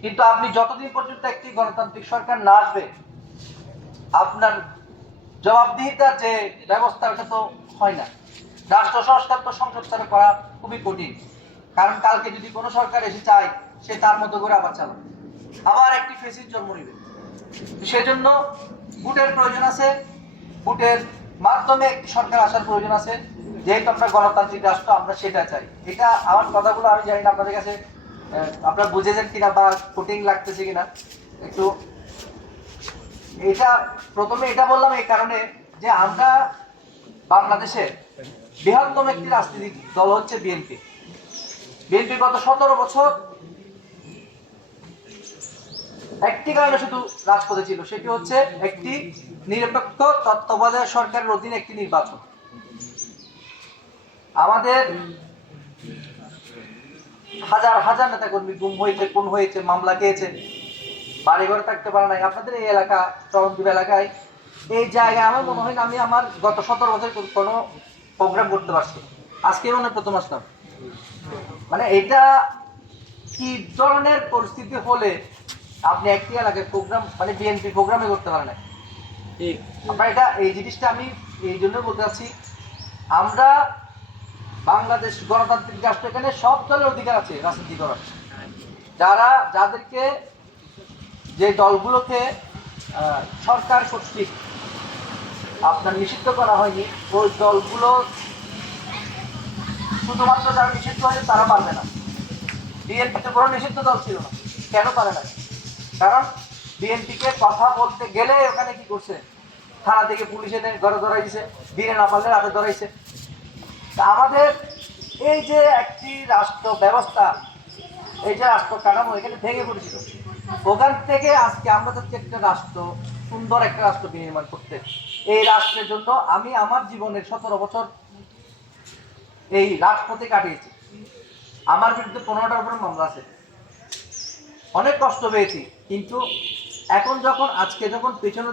কিন্তু আপনি যতদিন পর্যন্ত একটি গণতান্ত্রিক সরকার না আসবে, আপনার জবাবদিহিতার যে ব্যবস্থা, ওটা তো হয় না। রাষ্ট্র সংস্কার তো সংসদ স্তরে করা খুবই কঠিন। কারণ কালকে যদি কোনো সরকার এসে চায়, সে তার মতো করে আবার চালাবে। আবার একটি ফেসির জন্ম নিবে। সেজন্য ভোটের প্রয়োজন আছে। ভোটের মাধ্যমে একটি সরকার আসার প্রয়োজন আছে। যেহেতু আমরা গণতান্ত্রিক রাষ্ট্র, আমরা সেটা চাই। এটা আমার কথাগুলো আমি জানি না আপনাদের কাছে। আপনারা বুঝেছেন কিনা বা কোটিং লাগতেছে কিনা? একটু এটা প্রথমে এটা বললাম এই কারণে যে আমরা বাংলাদেশে বৃহত্তম একটি রাজনৈতিক দল হচ্ছে বিএনপি বিএনপি গত সতেরো বছর একটি কারণে শুধু রাজপথে ছিল, সেটি হচ্ছে একটি নিরপেক্ষ তত্ত্বাবধায়ক সরকারের অধীনে একটি নির্বাচন। আমাদের হাজার হাজার নেতাকর্মী গুম হয়েছে খুন হয়েছে মামলা খেয়েছে। বাড়ি ঘরে থাকতে পারে নাই। আপনাদের এই এলাকা চরমদ্বীপ এলাকায় এই জায়গায় আমার মনে হয় না আমি আমার গত সতেরো বছর কোনো- কোনো প্রোগ্রাম করতে পারছি। আজকে মনে হয় প্রথম আসলাম। মানে এটা কি ধরনের পরিস্থিতি হলে আপনি একটি এলাকায় প্রোগ্রাম মানে বিএনপি প্রোগ্রামে করতে পারেন না ঠিক। আমরা এটা এই জিনিসটা আমি এই জন্য বলতে চাচ্ছি আমরা বাংলাদেশ গণতান্ত্রিক রাষ্ট্র এখানে সব দলের অধিকার আছে রাজনীতি করার যারা যাদেরকে যে দলগুলোকে সরকার কর্তৃক আপনার নিষিদ্ধ করা হয়নি, ওই দলগুলো শুধুমাত্র যারা নিষিদ্ধ হয়েছে তারা পারবে না। বিএনপিতে কোনো নিষিদ্ধ দল ছিল না। কেন পারে না? কারণ বিএনপিকে কথা বলতে গেলে ওখানে কি করছে? থানা থেকে পুলিশ এনে ঘরে ধরাইছে দিনে না পারলে রাতে ধরাইছে। আমাদের এই যে একটি রাষ্ট্র ব্যবস্থা, এই যে রাষ্ট্র কাঠামো এখানে ভেঙে পড়েছিল। ওখান থেকে আজকে আমরা যাচ্ছি একটা রাষ্ট্র, সুন্দর একটা রাষ্ট্র বিনির্মাণ করতে। এই রাষ্ট্রের জন্য আমি আমার জীবনের সতেরো বছর এই রাজপথে কাটিয়েছি। আমার বিরুদ্ধে পনেরোটার উপরে মামলা আছে। অনেক কষ্ট পেয়েছি, কিন্তু এখন যখন, আজকে যখন পেছনে